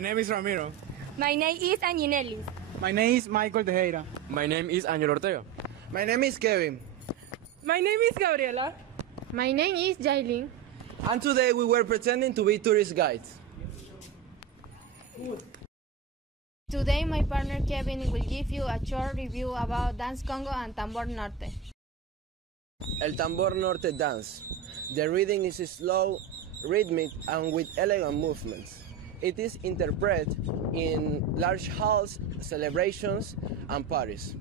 My name is Ramiro. My name is Anginelli. My name is Michael Tejera. My name is Ángel Ortega. My name is Kevin. My name is Gabriela. My name is Jailin. And today we were pretending to be tourist guides. Today my partner Kevin will give you a short review about Dance Congo and Tambor Norte. El Tambor Norte dance. The rhythm is slow, rhythmic, and with elegant movements. It is interpreted in large halls, celebrations, and parties.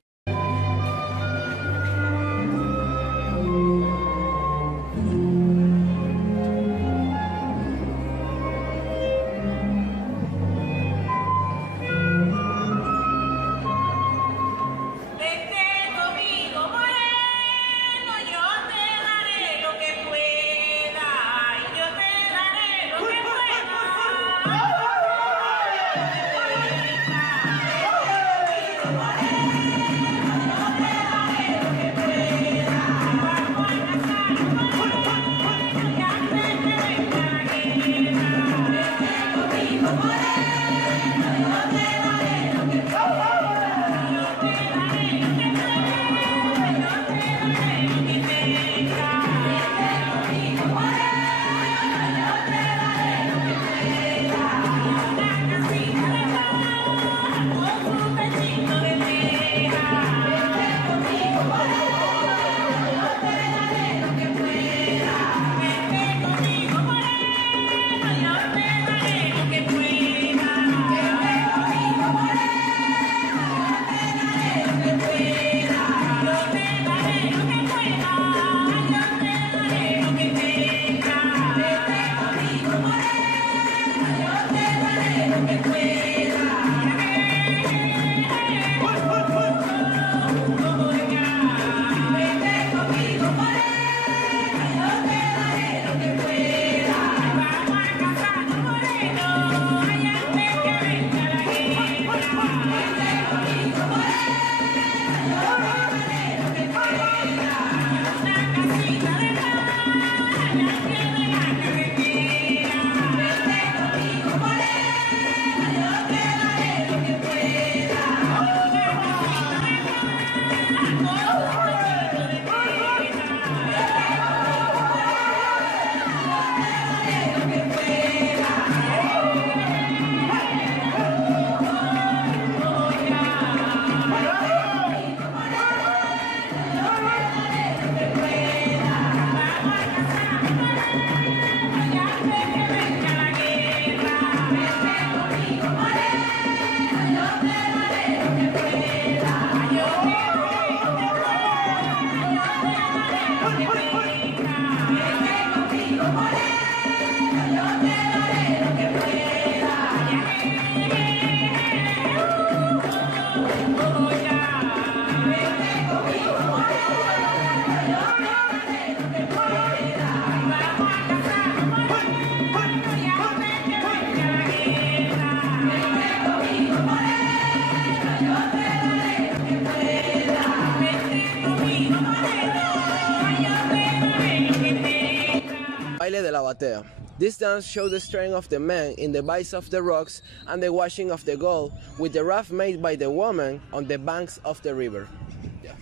Baile de la batea. This dance shows the strength of the man in the bites of the rocks and the washing of the gold with the raft made by the woman on the banks of the river. Yeah.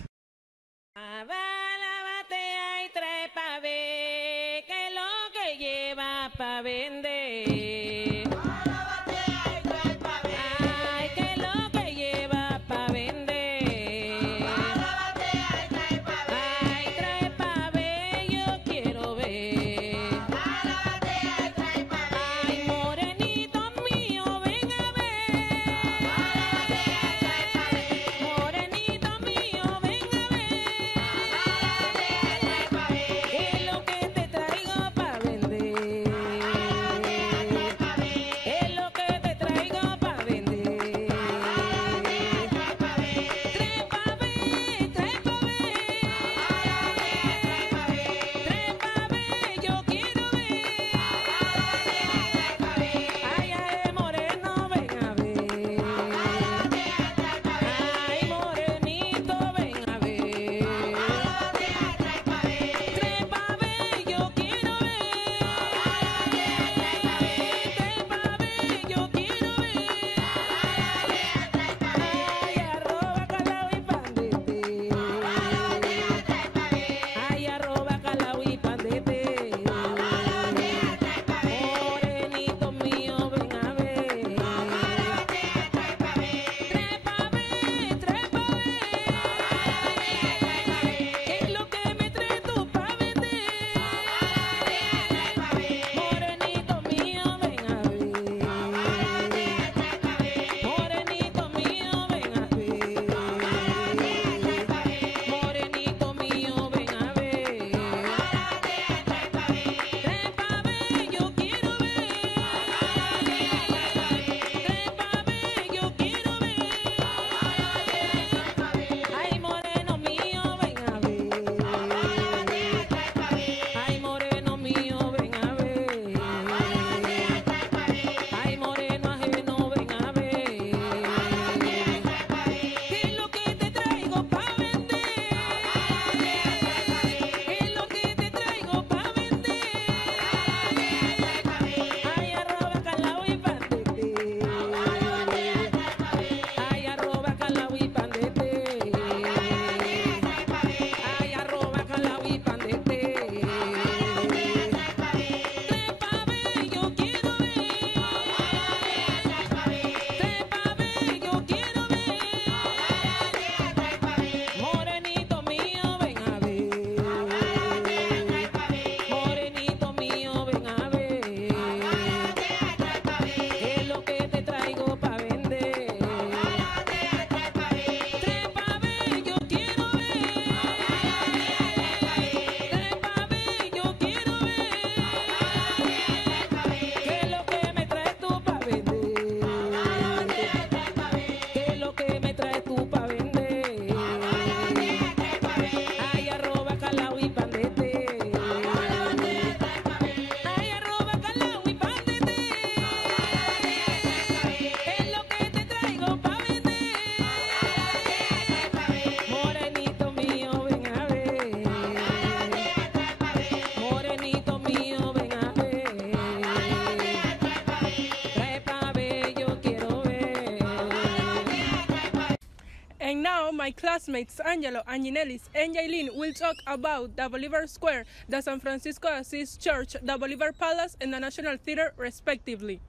my classmates Angelo, Angelis, and Jailin will talk about the Bolivar Square, the San Francisco Assisi Church, the Bolivar Palace, and the National Theater, respectively.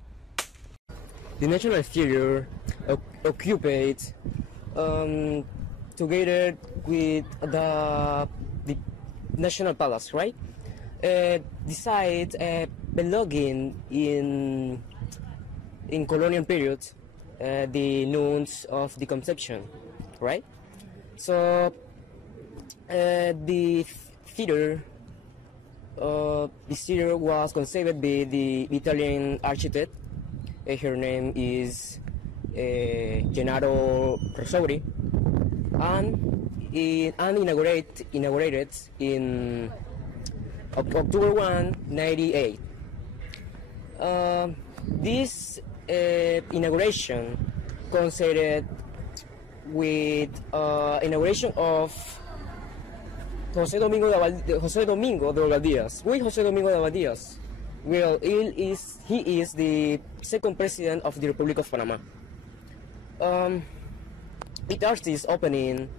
The National Theater occupied together with the National Palace, right? Decide belonging in colonial period, the nuns of the Conception, right? So the theater was conceived by the Italian architect. Her name is Gennaro Rosauri, and inaugurated in October 1, 1998. This inauguration coincided with inauguration of José Domingo de Valdías. Who is José Domingo de Valdías? Well, he is the second president of the Republic of Panama. The artist opening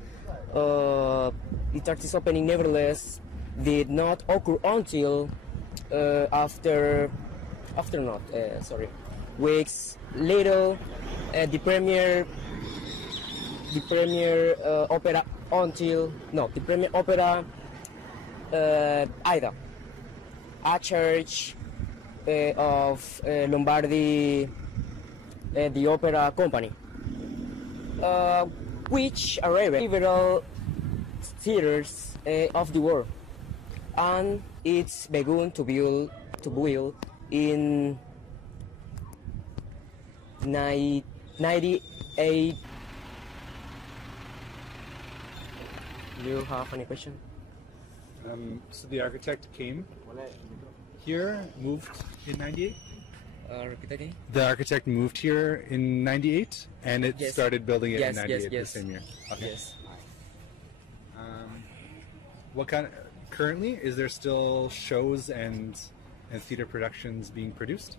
nevertheless did not occur until weeks later. The premier opera Aida, a church of Lombardy, the opera company, which arrived at several theaters of the world, and it's begun to build in 1998. Do you have any question? So the architect came here, moved in 98? The architect moved here in 98, and it started building it in 98 the same year. Okay. Yes. What kind of, currently, is there still shows and theater productions being produced?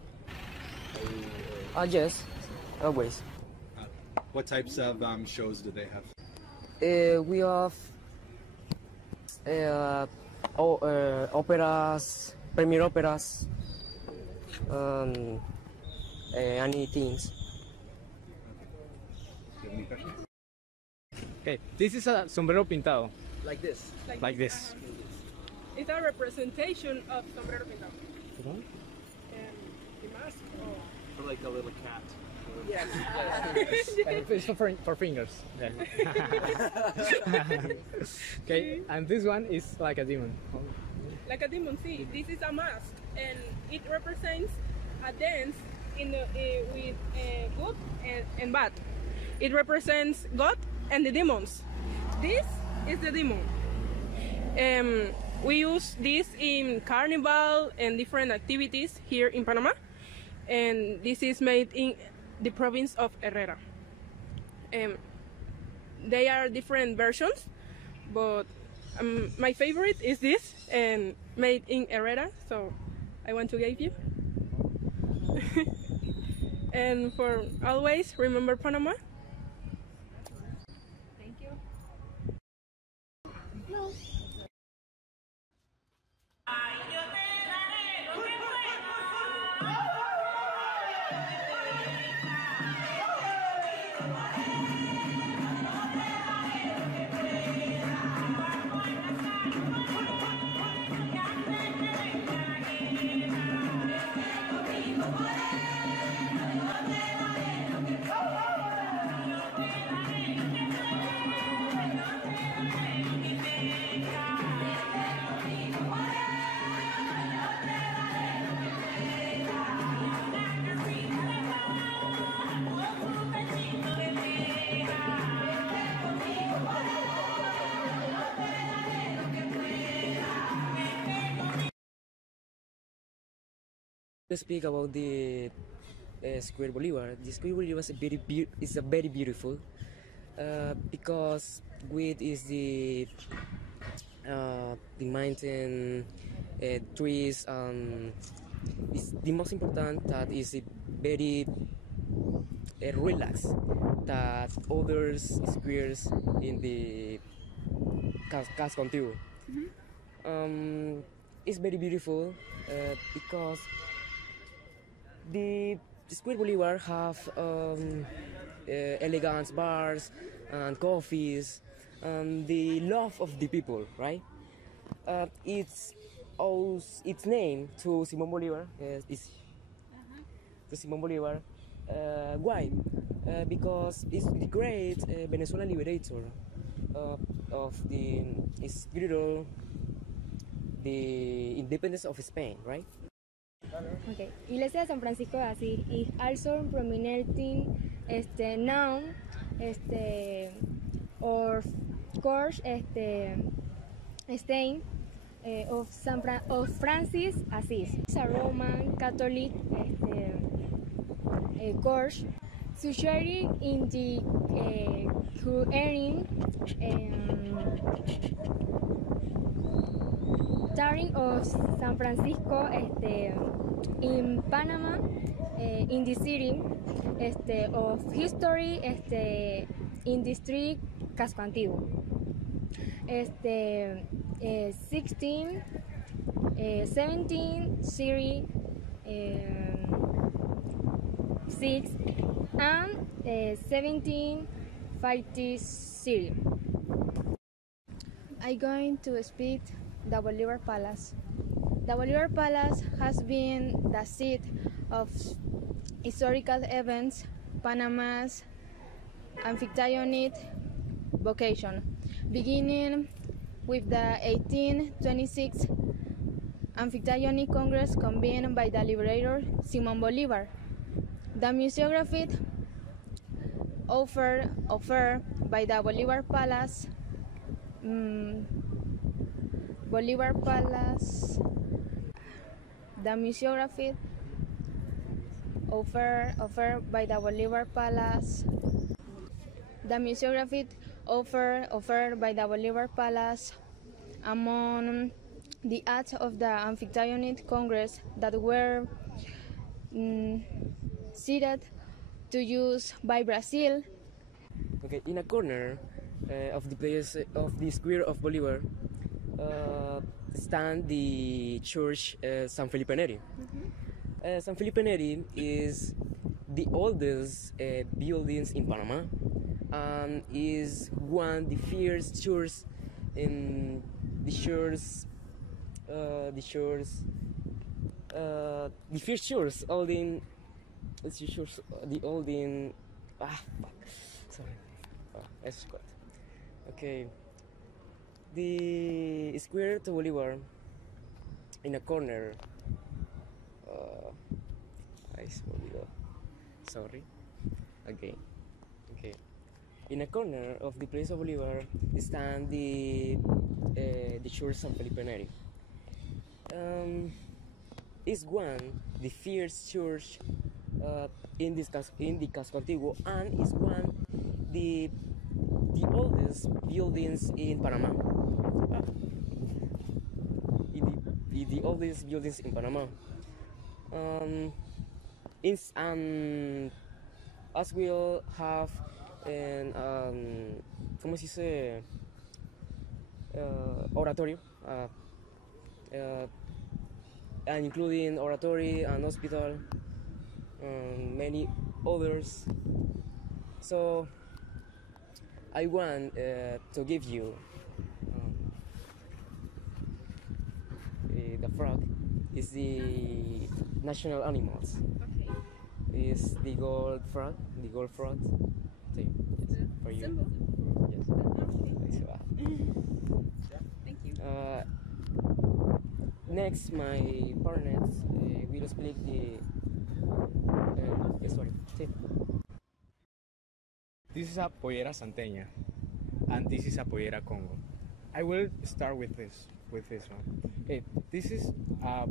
Yes, always. What types of shows do they have? We have operas, premier operas, any things. Do you have any questions? Okay, this is a sombrero pintado, Like this. like this. It's a representation of sombrero pintado. And the mask. For like a little cat. Yes. It's for fingers. Yeah. Okay, and this one is like a demon. Like a demon, see, this is a mask, and it represents a dance with good and bad. It represents God and the demons. This is the demon. We use this in carnival and different activities here in Panama, and this is made in the province of Herrera. They are different versions, but my favorite is this, and made in Herrera, so I want to give you. And for always, remember Panama. Thank you. No. To speak about the Square Bolivar. The Square Bolivar is a very beautiful because with is the mountain trees. Is the most important that is a very relaxed that other squares in the casco antiguo. It's very beautiful because the Square Bolivar have elegant bars and coffees and the love of the people, right? It's name to Simon Bolivar is to Simon Bolivar. Why? Because it's the great Venezuelan liberator of the spiritual the independence of Spain, right? Okay. Iglesia de San Francisco de Asís is also prominent now or course stain of Francis Asís. It's a Roman Catholic course situated in the current Town of San Francisco in Panama, in the city of history in district Casco Antiguo. 16, 17, series 6 and 1750 series. I'm going to speak the Bolivar Palace. The Bolivar Palace has been the seat of historical events, Panama's amphibionic vocation, beginning with the 1826 Amphibionic Congress convened by the liberator Simon Bolivar. The museography offered by the Bolivar Palace the museography offered by the Bolivar Palace among the acts of the Amphibionic Congress that were ceded to use by Brazil. Okay, in a corner of the place of the square of Bolivar stand the church San Felipe Neri. San Felipe Neri is the oldest buildings in Panama and is one the first church in the first church sorry. That's good. Okay. The square to Bolivar in a corner. Sorry. Okay. In a corner of the place of Bolivar stand the church San Felipe Neri. Is one the first church in the Casco Antiguo and is one the oldest buildings in Panama. The oldest buildings in Panama. As we'll have an ¿cómo se dice? Oratorio, and including oratory and hospital, and many others. So I want to give you the frog is the national animals. Okay. Is the gold frog. So, yes, for you. Symbol. Yes. Thank you. Next, my partners will speak the. Sorry. Sí. This is a pollera santeña, and this is a pollera Congo. I will start with this one. Okay, this is a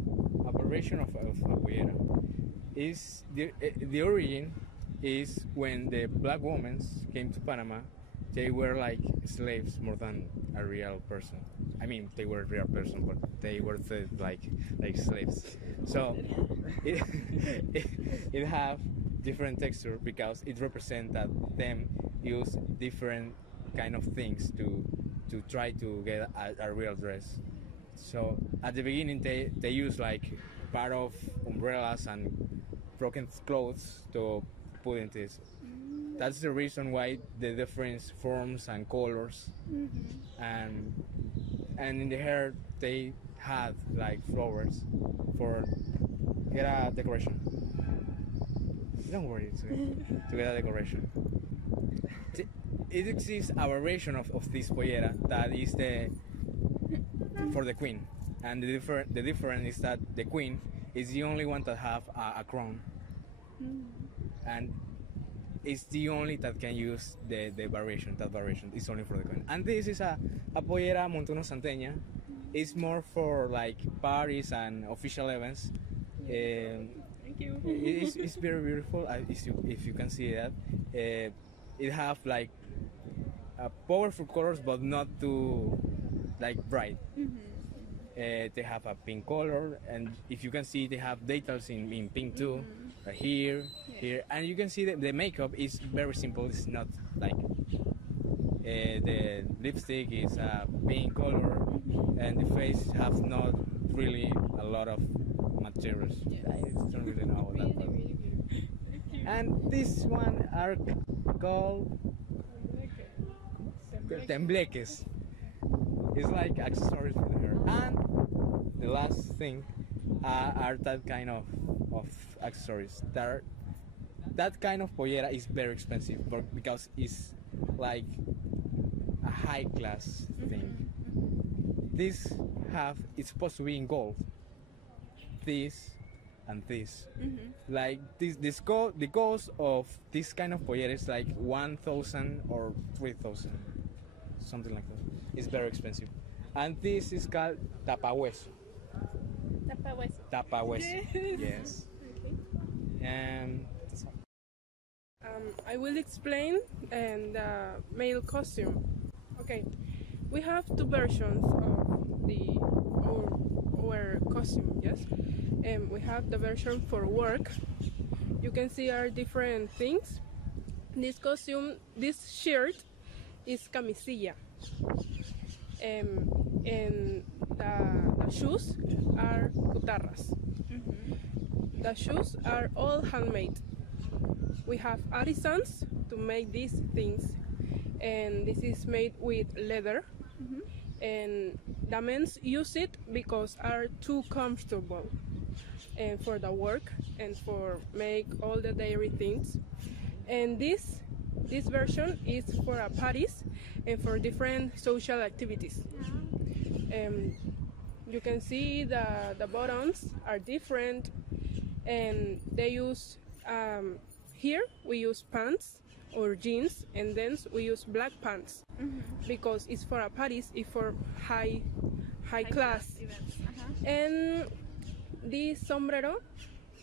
variation of a pollera. Is the origin is when the black women came to Panama, they were like slaves more than a real person. I mean, they were a real person, but they were like slaves. So it have different texture because it represents that them use different kind of things to try to get a real dress. So at the beginning they use like part of umbrellas and broken clothes to put in this. That's the reason why the different forms and colors, and in the hair they had like flowers for get a decoration. Don't worry, to get a decoration. It exists a variation of this pollera that is for the queen, and the difference is that the queen is the only one that have a crown, and it's the only that can use the variation. That variation is only for the queen. And this is a pollera montuno santeña. It's more for like parties and official events. Thank you. It's very beautiful. If you can see that, it have like powerful colors, but not too like bright. They have a pink color, and if you can see, they have details in pink too. Here, and you can see that the makeup is very simple. It's not like the lipstick is a pink color, and the face has not really a lot of materials. I don't really know that. And this one are called tembleques. It's like accessories for the hair. And the last thing are that kind of accessories. That kind of pollera is very expensive because it's like a high class thing. This it's supposed to be in gold. This and this. Like the cost of this kind of pollera is like 1,000 or 3,000, something like that. It's very expensive. And this is called tapahueso. Tapahueso. Yes. Okay. I will explain the male costume. Okay, we have two versions of our costume. Yes, we have the version for work. You can see our different things. This shirt is camisilla, and the shoes are cutarras. The shoes are all handmade. We have artisans to make these things, and this is made with leather. And the men's use it because are too comfortable and for the work and for make all the daily things. And this version is for a parties and for different social activities. You can see the buttons are different, and they use here we use pants or jeans, and then we use black pants because it's for a parties, it's for high class events. And this sombrero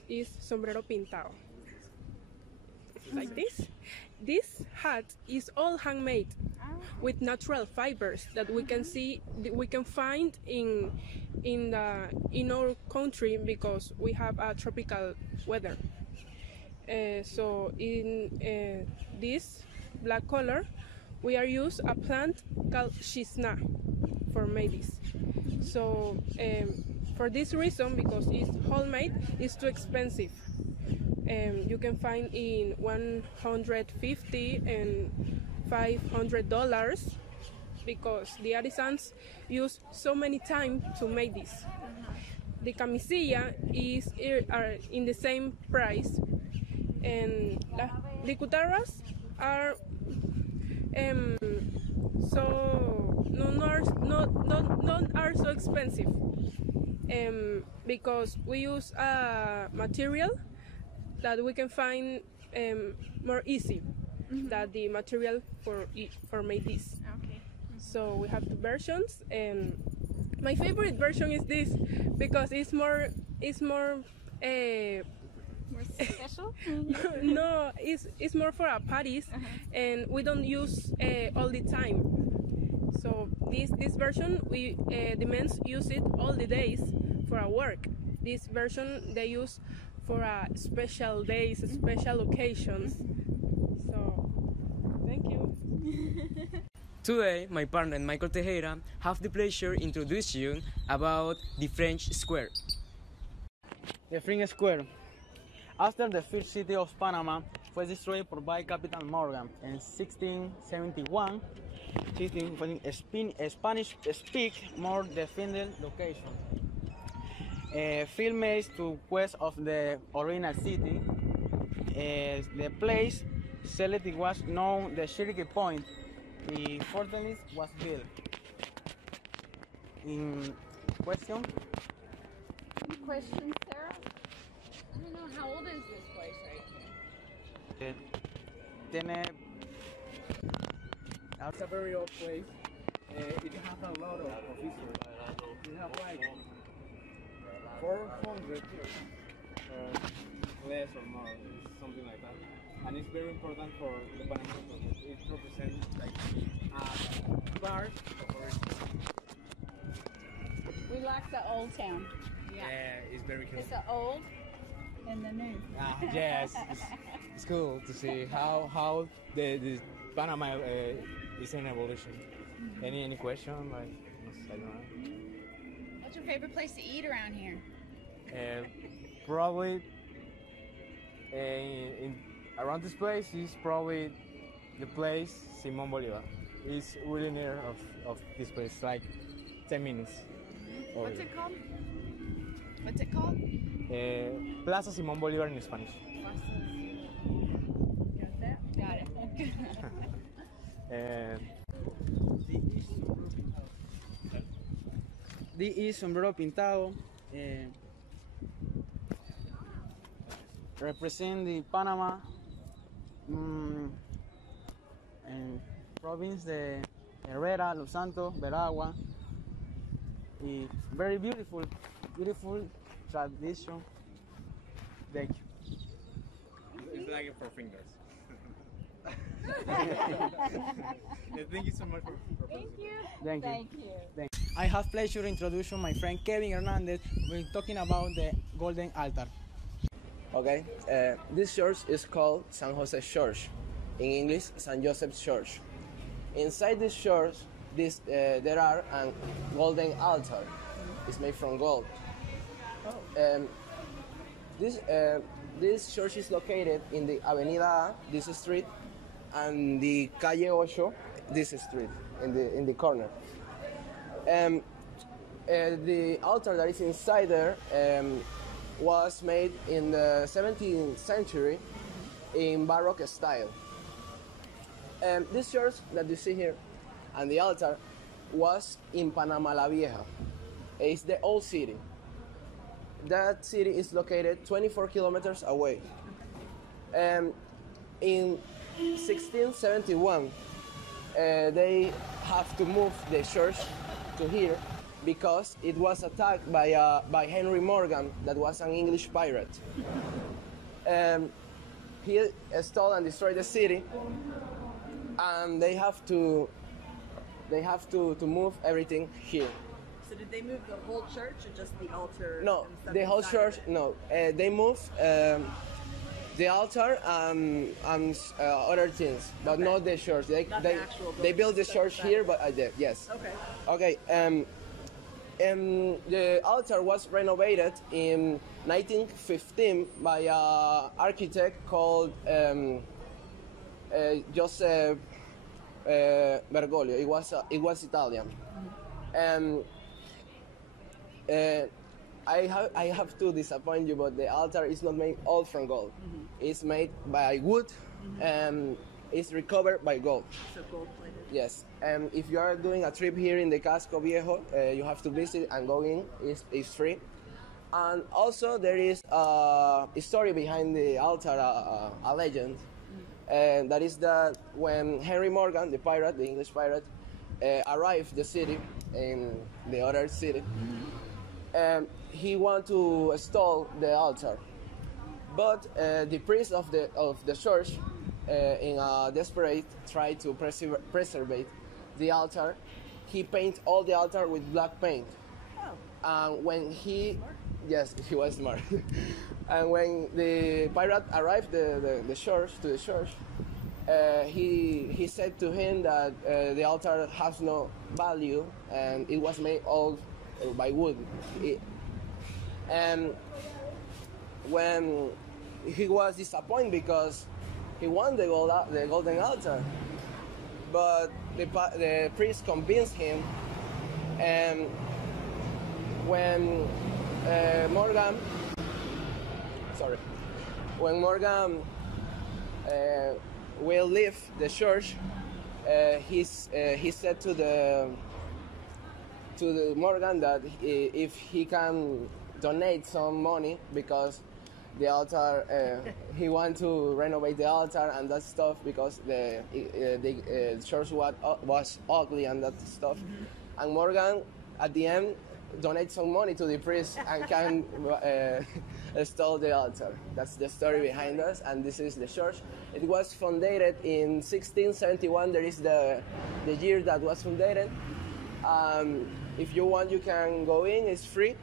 is sombrero pintado, like this. This hat is all handmade with natural fibers that we can see, we can find in our country because we have a tropical weather. So in this black color, we are use a plant called chisna for make this. So for this reason, because it's homemade, it's too expensive. You can find in $150 and $500 because the artisans use so many time to make this. The camisilla are in the same price, and the cutarras are not are so expensive because we use a material that we can find more easy than the material for make this. Okay. So we have two versions, and my favorite version is this because it's more More special? no, it's more for our parties, and we don't use all the time. So this version the men use it all the days for our work. This version they use for special days, special occasions. So, thank you. Today, my partner Michael Tejera have the pleasure to introduce you about the French Square. The French Square. After the first city of Panama was destroyed by Captain Morgan in 1671, when Spanish speak more defended location. Filmed to west of the original city, the place selected was known the Cherokee Point. The fortress was built. In question? Question, Sarah? I don't know, how old is this place right here? It's a very old place. It has a lot of history. It has like 400 less or more, something like that. And it's very important for the Panama because it represents like a part of our history. We like the old town. Yeah, it's very cool. It's the old and the new. Yes, it's cool to see how the Panama is in evolution. Any question? Like, I don't know. What's your favorite place to eat around here? Probably around this place is probably the place Simón Bolívar. It's really near of this place, like 10 minutes. What's it called? What's it called? Plaza Simón Bolívar in Spanish. Got that? Got it. This is sombrero pintado. Represent the Panama and province de Herrera, Los Santos, Veragua. It's very beautiful tradition. Thank you. It's like 4 fingers. Thank you so much for Thank you. Thank you. Thank you. Thank you. I have pleasure to introduce my friend Kevin Hernandez. We're talking about the Golden Altar. Okay, this church is called San Jose Church. In English, San Joseph's Church. Inside this church, there are a golden altar. It's made from gold. This church is located in the Avenida A, this street, and the Calle 8, this street, in the corner. The altar that is inside there was made in the 17th century in Baroque style. This church that you see here and the altar was in Panama la Vieja. It's the old city. That city is located 24 kilometers away. In 1671, they have to move the church to here because it was attacked by Henry Morgan, that was an English pirate. He stole and destroyed the city, and they have to move everything here. So did they move the whole church or just the altar? No, the whole church. No, they moved the altar and other things, but okay. not the church. They built the church here, but yes. Okay. Okay. The altar was renovated in 1915 by an architect called Joseph Bergoglio. It was Italian. I have to disappoint you, but the altar is not made all from gold. Mm-hmm. It's made by wood, and it's recovered by gold. So gold plated. Yes. If you are doing a trip here in the Casco Viejo, you have to visit and go in. It's free. And also there is a story behind the altar, a legend. And that is that when Henry Morgan, the pirate, the English pirate, arrived the city in the other city, he wanted to steal the altar, but the priest of the church, in a desperate try to preserve the altar, he painted all the altar with black paint. Oh. And when he Yes, he was smart. And when the pirate arrived to the church, he said to him that the altar has no value and it was made all by wood. And when he was disappointed because he won the golden altar, but the priest convinced him, and when Morgan will leave the church, he said to the Morgan that if he can donate some money because the altar, he want to renovate the altar and that stuff because the church was ugly and that stuff. Mm-hmm. And Morgan at the end donate some money to the priest and can install the altar. That's the story behind us, and this is the church. It was founded in 1671. There is the year that was founded. If you want, you can go in. It's free.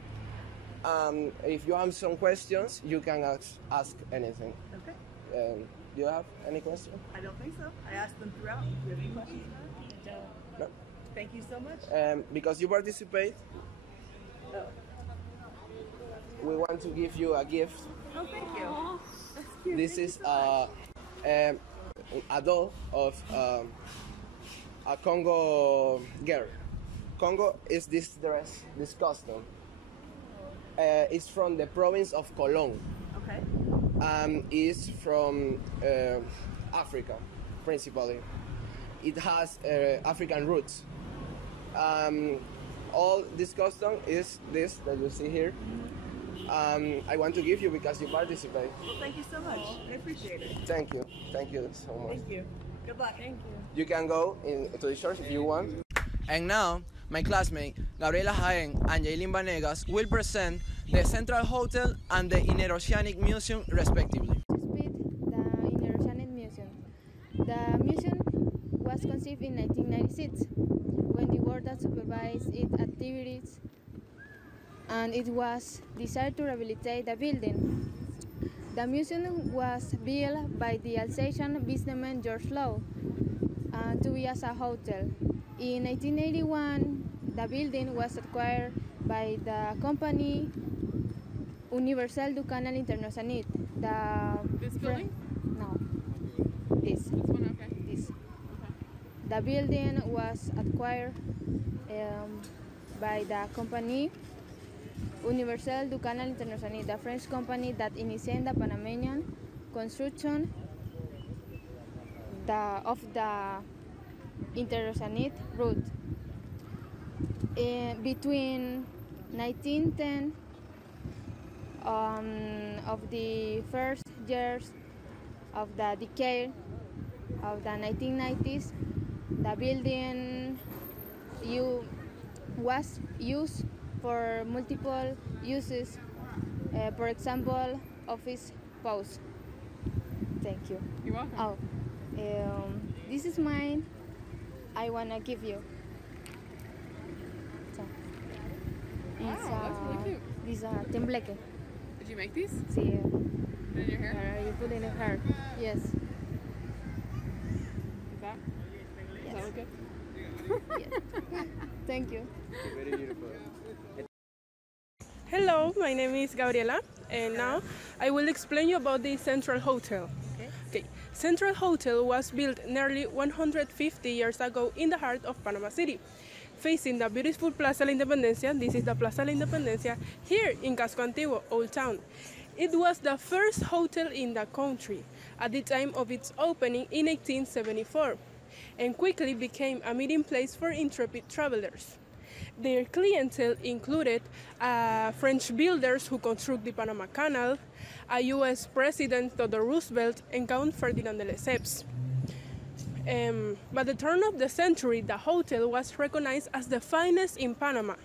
If you have some questions, you can ask anything. Okay. Do you have any question? I don't think so. I asked them throughout. Do you have any questions? No. Thank you so much. Because you participate, we want to give you a gift. Oh, thank you. That's cute. This is a doll of a Congo girl. Congo is this dress, this costume. It's from the province of Colón. Okay. It's from Africa, principally. It has African roots. All this costume is this that you see here. I want to give you because you participate. Well, thank you so much. I appreciate it. Thank you so much. Thank you. Good luck. Thank you. You can go to the church if you want. And now, my classmate Gabriela Jaén and Jaylin Vanegas will present the Central Hotel and the Interoceanic Museum, respectively. The Interoceanic Museum. The museum was conceived in 1996 when the board that supervised its activities, and it was desired to rehabilitate the building. The museum was built by the Alsatian businessman George Law to be as a hotel. In 1881, the building was acquired by the company Universal du Canal International. This building? No. This. This one, okay. This. Okay. The building was acquired by the company Universal du Canal International, the French company that initiated the Panamanian construction of the interoceanic route. Between 1910 of the first years of the decade of the 1990s, the building was used for multiple uses, for example, office posts. Thank you. You're welcome. Oh, this is mine. I wanna give you. So, That's really cute. This is a tembleque. Did you make these? Sí. Put it in your hair? You put it in your hair. Yes. Is that? Yes. Does that look good? Yes. Thank you. Very beautiful. Hello, my name is Gabriela, and now I will explain you about the Central Hotel. Okay. Central Hotel was built nearly 150 years ago in the heart of Panama City, facing the beautiful Plaza La Independencia. This is the Plaza La Independencia here in Casco Antiguo, Old Town. It was the first hotel in the country at the time of its opening in 1874, and quickly became a meeting place for intrepid travelers. Their clientele included French builders who constructed the Panama Canal, a U.S. President Theodore Roosevelt, and Count Ferdinand de Lesseps. By the turn of the century, the hotel was recognized as the finest in Panama,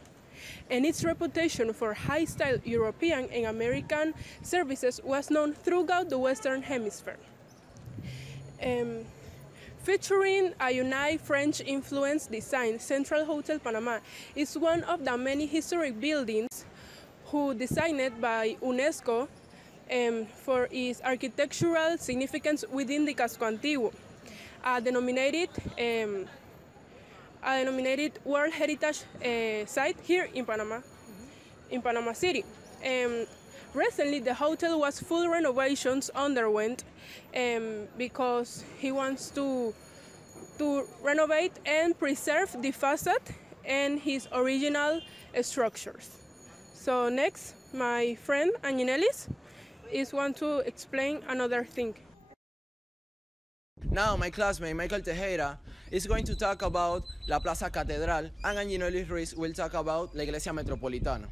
and its reputation for high-style European and American services was known throughout the Western Hemisphere. Featuring a unique French-influenced design, Central Hotel Panama is one of the many historic buildings who designed by UNESCO for its architectural significance within the Casco Antiguo, a denominated World Heritage Site here in Panama, in Panama City. Recently, the hotel was full renovations underwent because he wants to renovate and preserve the facade and his original structures. So next, my friend Anginelis is want to explain another thing. Now my classmate Michael Tejera is going to talk about la Plaza Catedral, and Anginelis Ruiz will talk about la Iglesia Metropolitana.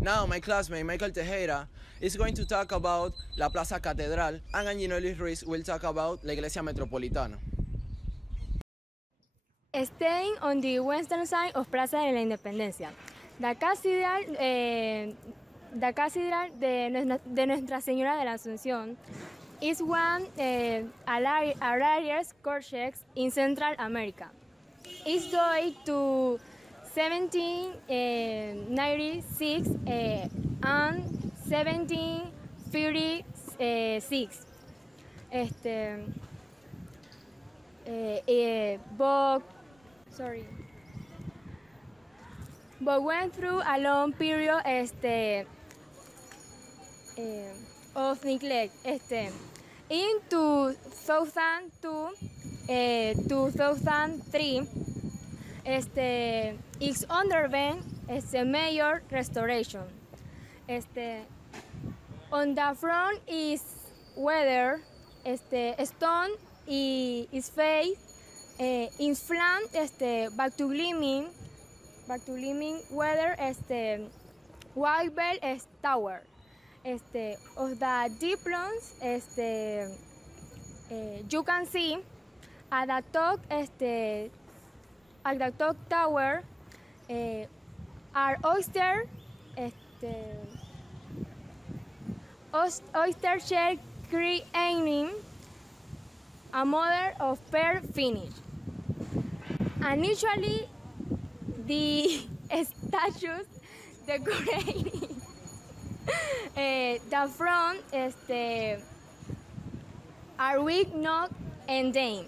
Now my classmate Michael Tejera is going to talk about la Plaza Catedral, and Anginelis Ruiz will talk about la Iglesia Metropolitana. Staying on the western side of Plaza de la Independencia, the cathedral de Nuestra Señora de la Asunción is one of the largest churches in Central America. It's dated to 1796 and 1736. But went through a long period of neglect. In 2002, 2003, it's underwent major restoration. On the front is weather, stone is face, in flank, back to gleaming weather, white bell tower. Of the diplons, you can see at the top tower are oyster shell creating a model of pearl finish. And usually the statues decorating the front are with not ending.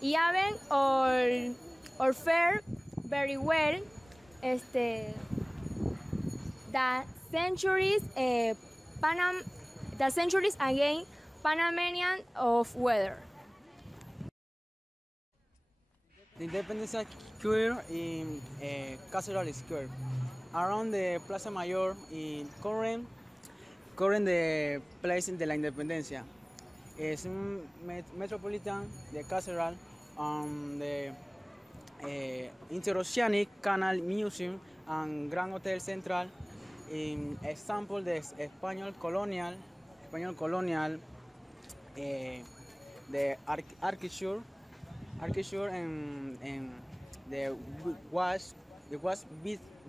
Even or fare very well. The centuries again Panamanian of weather. The Independence Square in Cathedral Square. Around the Plaza Mayor in current the place de la Independencia. Es un metropolitan de Cathedral, the Interoceanic Canal Museum and Grand Hotel Central, in example de Español colonial, the architecture and the was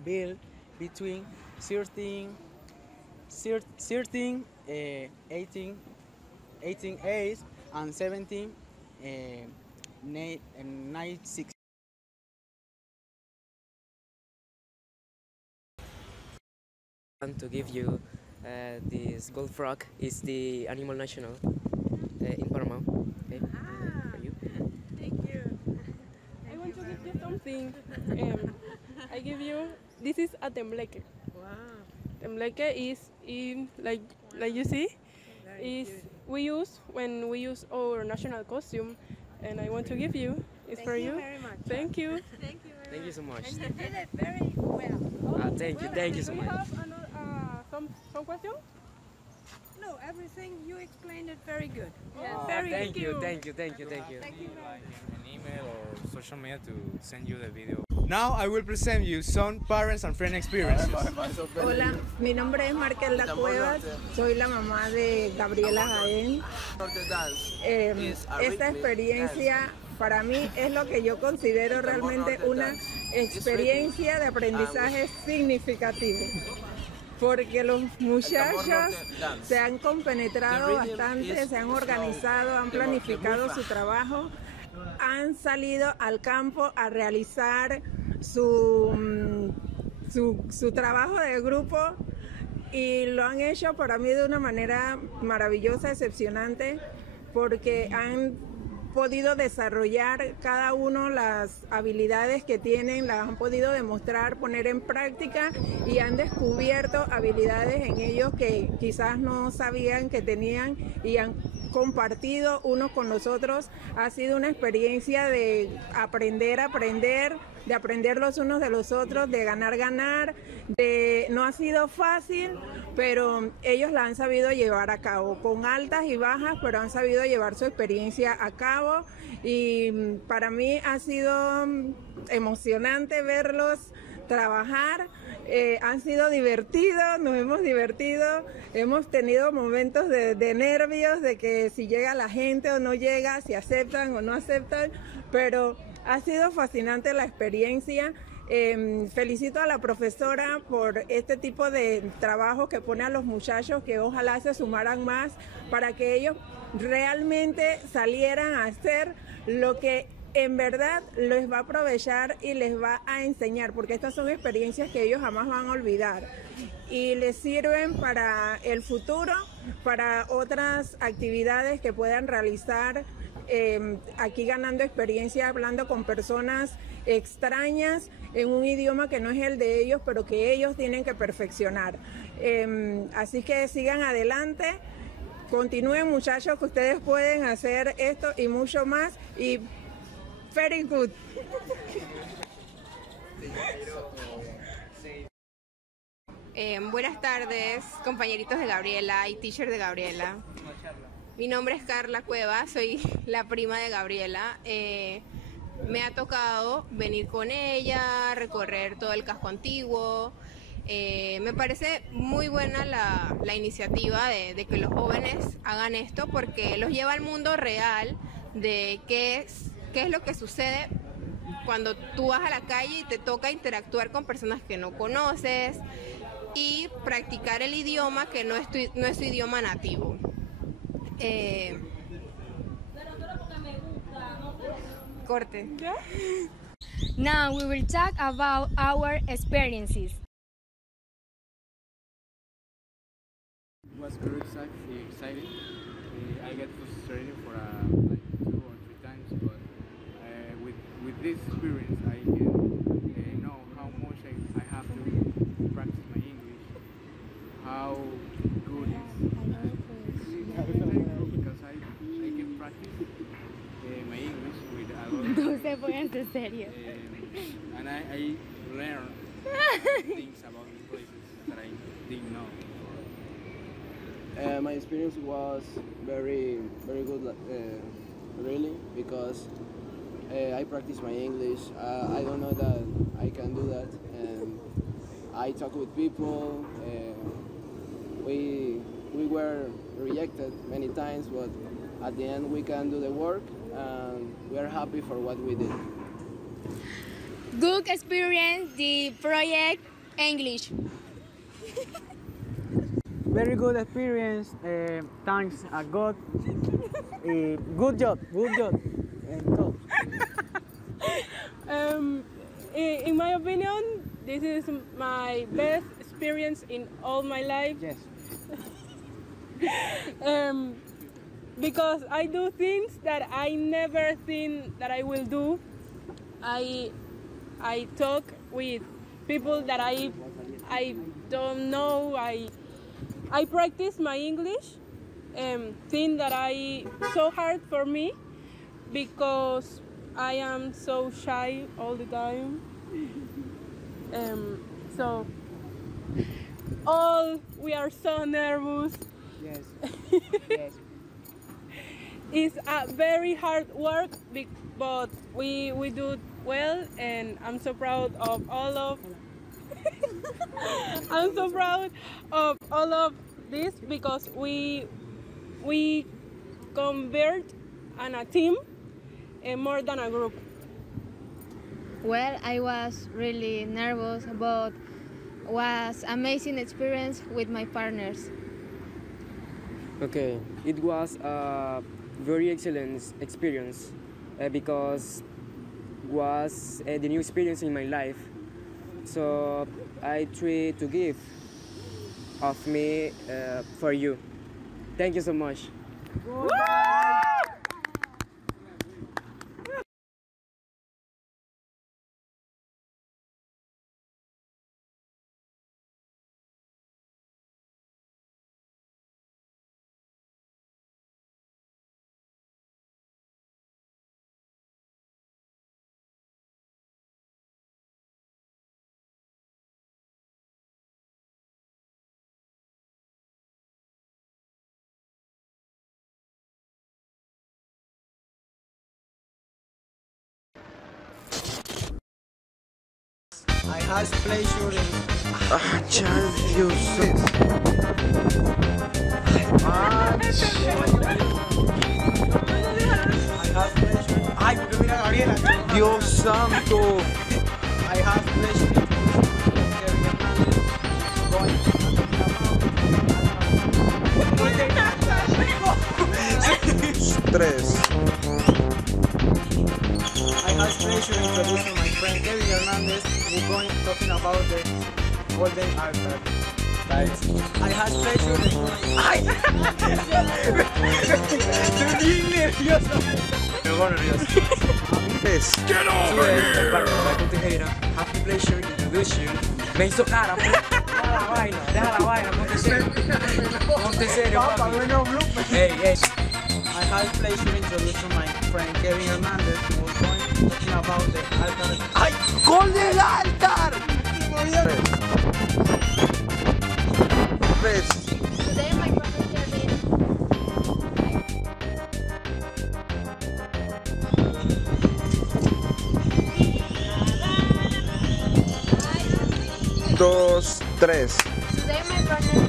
built between 1808 and 1796. want to give you this gold frog. Is the animal national in Panama. Okay. For you. Thank you. I want to give you something. I give you. This is a tembleque. Wow. Tembleque is in like you see, is we use when we use our national costume, and I want to give you. It's for you. Very much. Thank you. Thank you very Thank you so much. And you did it very well. Thank you so Do you much. have another, some question? No, everything you explained it very good. Very Thank you. thank you. Thank you. An email or social media to send you the video. Now I will present you some parents and friend experiences. Hola, mi nombre es Marquelda Cuevas, soy la mamá de Gabriela Jaén. Esta experiencia para mí es lo que yo considero realmente una experiencia de aprendizaje significativo, porque los muchachos se han compenetrado bastante, se han organizado, han planificado su trabajo, han salido al campo a realizar su trabajo de grupo y lo han hecho para mí de una manera maravillosa, excepcionante, porque han podido desarrollar cada uno las habilidades que tienen, las han podido demostrar, poner en práctica y han descubierto habilidades en ellos que quizás no sabían que tenían y han compartido unos con los otros. Ha sido una experiencia de aprender, de aprender los unos de los otros, de ganar, no ha sido fácil, pero ellos la han sabido llevar a cabo, con altas y bajas, pero han sabido llevar su experiencia a cabo y para mí ha sido emocionante verlos trabajar. Han sido divertidos, nos hemos divertido, hemos tenido momentos de nervios, de que si llega la gente o no llega, si aceptan o no aceptan, pero ha sido fascinante la experiencia. Felicito a la profesora por este tipo de trabajo que pone a los muchachos, que ojalá se sumaran más para que ellos realmente salieran a hacer lo que en verdad les va a aprovechar y les va a enseñar, porque estas son experiencias que ellos jamás van a olvidar y les sirven para el futuro, para otras actividades que puedan realizar aquí, ganando experiencia, hablando con personas extrañas en un idioma que no es el de ellos, pero que ellos tienen que perfeccionar. Así que sigan adelante, continúen, muchachos, que ustedes pueden hacer esto y mucho más, y very good. Buenas tardes, compañeritos de Gabriela y teacher de Gabriela. Mi nombre es Carla Cueva, soy la prima de Gabriela. Me ha tocado venir con ella, recorrer todo el casco antiguo. Me parece muy buena la iniciativa de que los jóvenes hagan esto, porque los lleva al mundo real de qué es lo que sucede cuando tú vas a la calle y te toca interactuar con personas que no conoces y practicar el idioma que no es tu idioma nativo. Corte. Now we will talk about our experiences. It was very exciting. I get frustrated for like 2 or 3 times, but with this experience I can know how much I have to practice my English, how good it is. Because I can practice my English with a lot of No se pongan en serio. and I learn things about the places that I didn't know. My experience was very good, really, because I practice my English. I don't know that I can do that, and I talk with people. We were rejected many times, but at the end we can do the work, and we are happy for what we did. Good experience, the Project English. Very good experience. Thanks a God. Good job. In my opinion, this is my best experience in all my life. Yes. Because I do things that I never think that I will do. I talk with people that I don't know. I practice my English. Thing that so hard for me because I am so shy all the time. So we are so nervous. Yes. Yes. It's a very hard work, but we do it well, and I'm so proud of all of. I'm so proud of all of this because we convert on a team and more than a group. Well, I was really nervous, but was amazing experience with my partners. Okay, it was a very excellent experience because was the new experience in my life. So I try to give of me for you. Thank you so much. I have pleasure in... Dios. Ay, porque mira Gabriela. Dios santo. I have pleasure in... Tres. I have pleasure introducing my friend Kevin Hernandez, who's going talking about the golden altar. I have pleasure in going... ¡Ay! Estoy bien nervioso. Get over here! Have the pleasure to introduce you. Me hizo cara, deja la vaina, ponte serio. Ponte serio, papi. Hey. I have pleasure introducing my friend Kevin Hernandez, who's going talking about the altar. ¡Ay! ¡Gol del altar! Tres. Today my brother Kevin. Dos, tres. Today my brother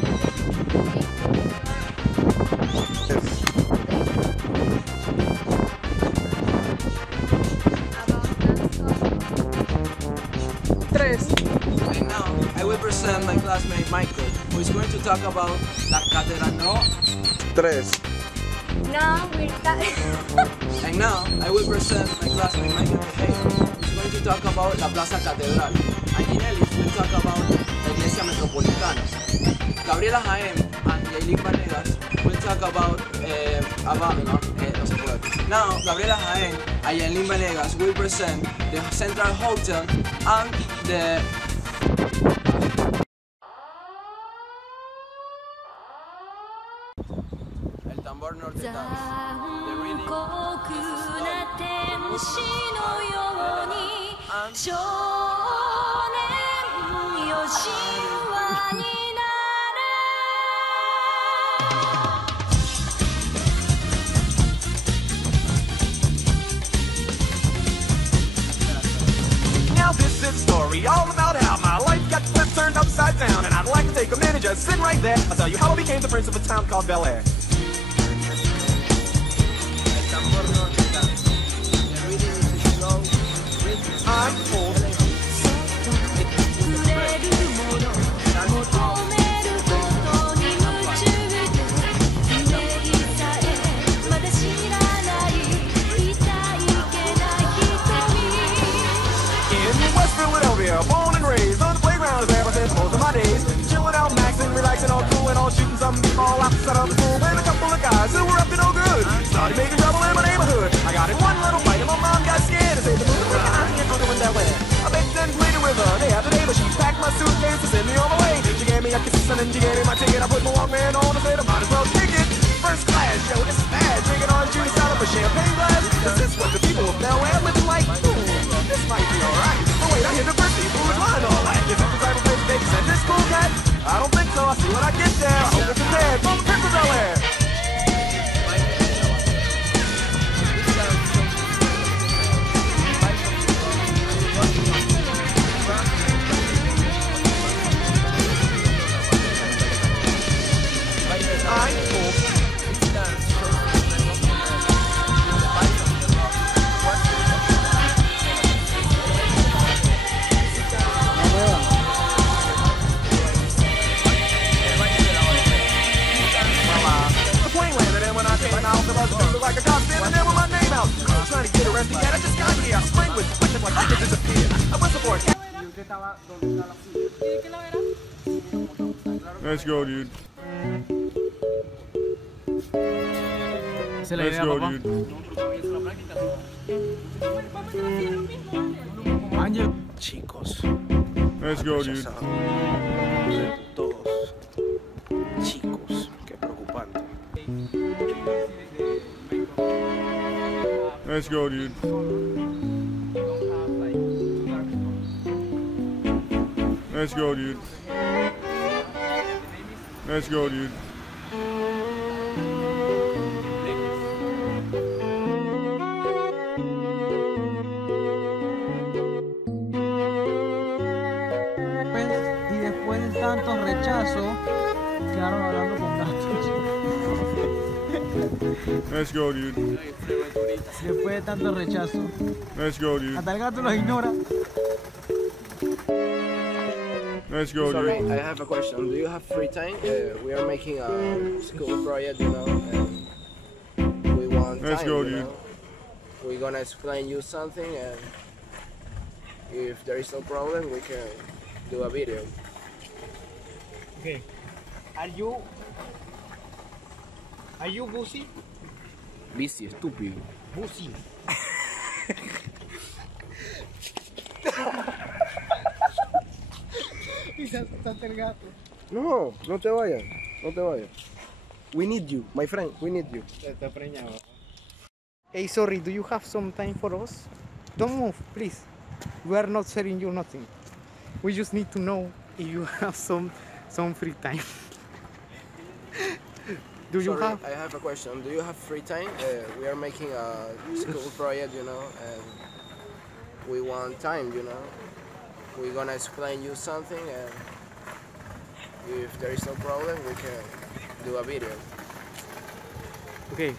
And now I will present my classmate Michael, who is going to talk about La Catedral. No. Tres. No, And now I will present my classmate Michael Tejero, who is going to talk about La Plaza Catedral. And Ginelis will talk about La Iglesia Metropolitana. Gabriela Jaén and Yailin Vanegas will talk about no se puede. Now Gabriela Jaén and Yailin Vanegas will present the Central Hotel and the El tambor norte dance. The reading is Now this is a story all about how my life got flipped, turned upside down, and I'd like to take a minute, just sit right there. I'll tell you how I became the prince of a town called Bel Air. I'm full. Philadelphia, born and raised on the playground of ever since most of my days. right out of school with a couple of guys who were up to no good. Started making trouble in my neighborhood. I got in one little fight and my mom got scared and said, I can't go doing that way. I begged and pleaded with her day after day, but she packed my suitcase and sent me on my way. She gave me a kiss and then she gave me my ticket. I put my Walkman on and said I might as well kick it. First class, yo, this is bad. Drinking orange juice out of a champagne glass. Is this what the people of Bel Air living like? This might be alright. But wait, I hear the birthday food line all that. Is that the type of place they send this cool cat? I don't think so. I'll see when I get there. I hope it's prepared from the Prince of Bel Air. Like a cop standing there with my name out. I was trying to get arrested yet I just got here. I sprang with quickness like I could disappear. I whistled for a cat. Let's go, dude. Let's go, dude. Chicos. Let's go, dude. Todos. Chicos, qué preocupante. Let's go, dude. Let's go, dude. Let's go, dude. Y después de tantos rechazos, quedaron hablando con gatos. Let's go, dude. Después de tanto rechazo. Let's go, dude. Hasta el gato los ignora. Let's go, Sorry, dude. I have a question. Do you have free time? We are making a school project, you know, and we want Let's time, go, you dude. know? We're gonna explain you something, and if there is no problem, we can do a video. Okay. Are you busy? Busy, estúpido. Busy. Y se asustaste el gato. No, no te vayas, no te vayas. We need you, my friend, we need you. Está preñado. Hey, sorry, do you have some time for us? Don't move, please. We are not selling you nothing. We just need to know if you have some free time. Do you Sorry, have? I have a question. Do you have free time? We are making a school project, you know, and we want time, you know. We're gonna explain you something, and if there is no problem, we can do a video. Okay.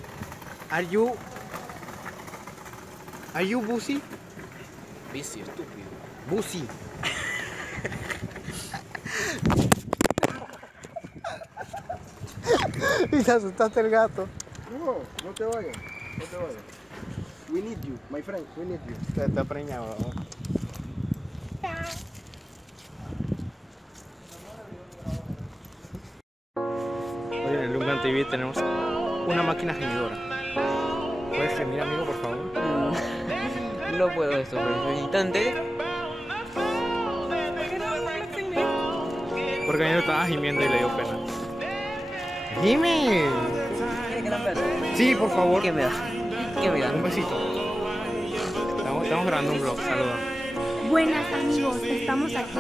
Are you busy? Busy, estúpido. Busy. Y se asustaste el gato. No, no te vayas, no te vayas. We need you, my friend, we need you. Está preñado. Hoy en el Lungan TV tenemos una máquina gemidora. ¿Puedes gemir, amigo, por favor? No puedo esto, pero es instante. Porque a mí me estaba gimiendo y le dio pena. ¡Gime! Sí, por favor. ¿Qué me da? ¿Qué me da? Un besito. Estamos grabando un vlog, saluda. Buenas amigos, estamos aquí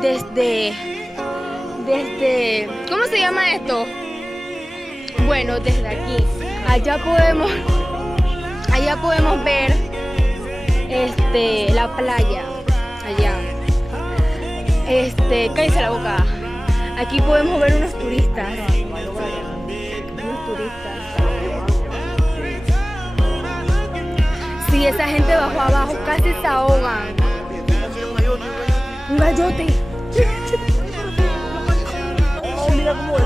desde... ¿Cómo se llama esto? Bueno, desde aquí. Allá podemos ver la playa. Allá. Cállese la boca. Aquí podemos ver unos turistas. Sí, esa gente bajó abajo, casi se ahogan. Un gallote. Oh, mira cómo es.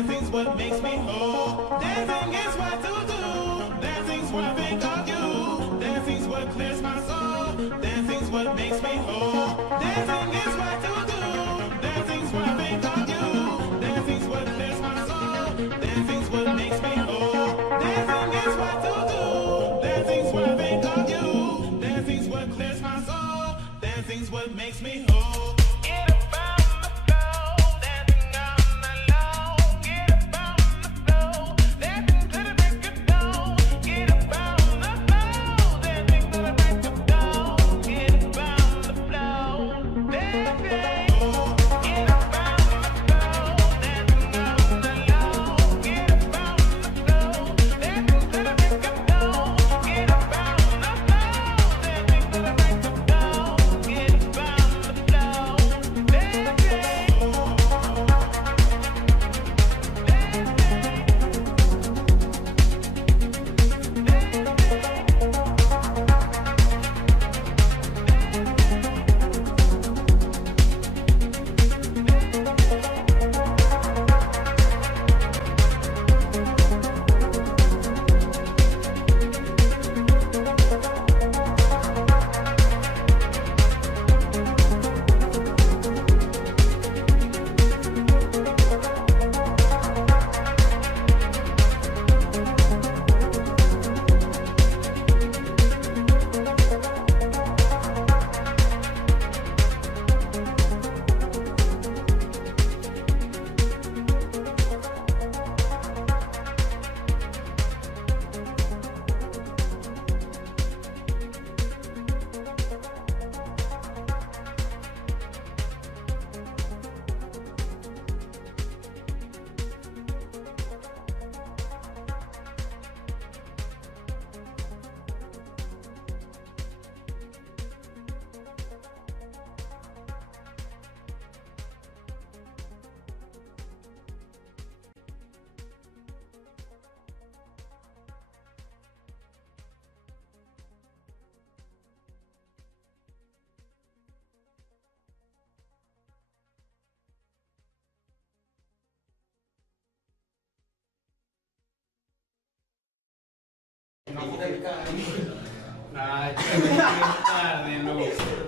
Dancing's what makes me whole. Dancing is what to do. Dancing's what I think of you. Dancing's what clears my soul. Dancing's what makes me whole. Dancing is what to do. Dancing's what I think of you. Dancing's what clears my soul. Dancing's what makes me whole. Dancing is what to do. Dancing's what I think of you. Dancing's what clears my soul. Dancing's what makes me whole. Get up on the floor, dancing on the low. Get up on the floor, dancing to the break of dawn. Get up on the floor, dancing to the break of dawn. Get up on the floor, dancing.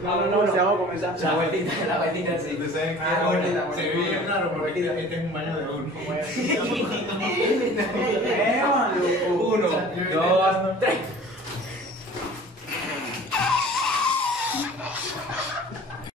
No, se vamos a comenzar. La vueltita, sí. Se ve bien claro, porque este es un baño de uno. 1, 2, 3.